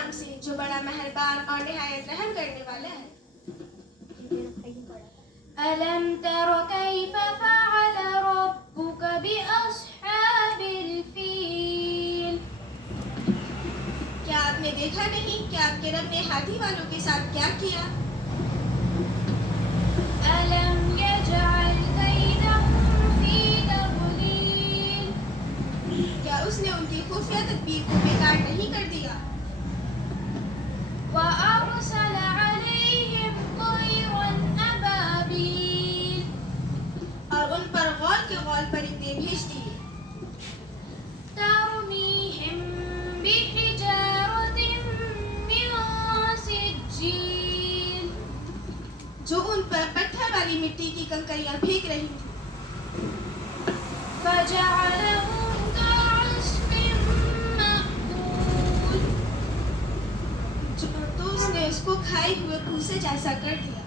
نام سے جو بڑا مہربان اور نہایت رحم کرنے والا ہے۔ أَلَمْ تَرَ كَيْفَ فَعَلَ رَبُّكَ بِأَصْحَابِ الْفِيلِ؟ کیا آپ نے دیکھا نہیں کہ آپ کے رب نے ہاتھی والوں کے ساتھ کیا کیا؟ أَلَمْ يَجْعَلْ كَيْدَهُمْ فِي تَضْلِيلٍ؟ کیا اس نے ان کی خفیہ تدبیر کو بیکار نہیں کر دیا؟ وَأَرْسَلَ عَلَيْهِمْ طَيْرًا أَبَابِيلَ؟ اور ان پر غول کے غول پرندے بھیج دیے، تَرْمِيهِمْ بِحِجَارَةٍ مِّن سِجِّيلٍ؟ جو ان پر پتھر والی مٹی کی کنکریاں پھینک رہی تھیں، فَجَعَلَهُمْ كَعَصْفٍ مَّأْكُولٍ؟ تو اس نے اس کو کھائے ہوئے بھوسے جیسا کر دیا۔